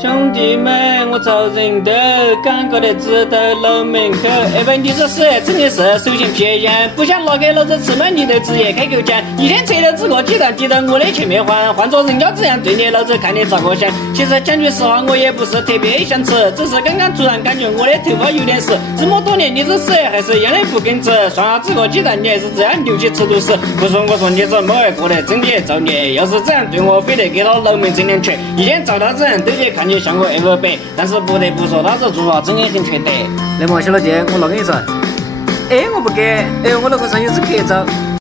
兄弟们，我找人头，赶过来直到楼门口。问你这是真的是手心撇烟，不想拿给老子吃嘛，你就直接开口讲。一天拆了几个鸡蛋抵到我的前面还，换做人家这样对你，老子看你咋个想。其实讲句实话，我也不是特别想吃，只是刚刚突然感觉我的头发有点湿。这么多年你这屎还是一样的不耿直，算了几个鸡蛋你还是这样留起尺度时。不说我说你这么过来整你造孽，要是这样对我，非得给到楼门整两拳。一天照他这样对你，看你像个200，但是不得不说他这做法真的很缺德。那么小老弟，我拿给你说，我不给，我那个上有只咳嗽。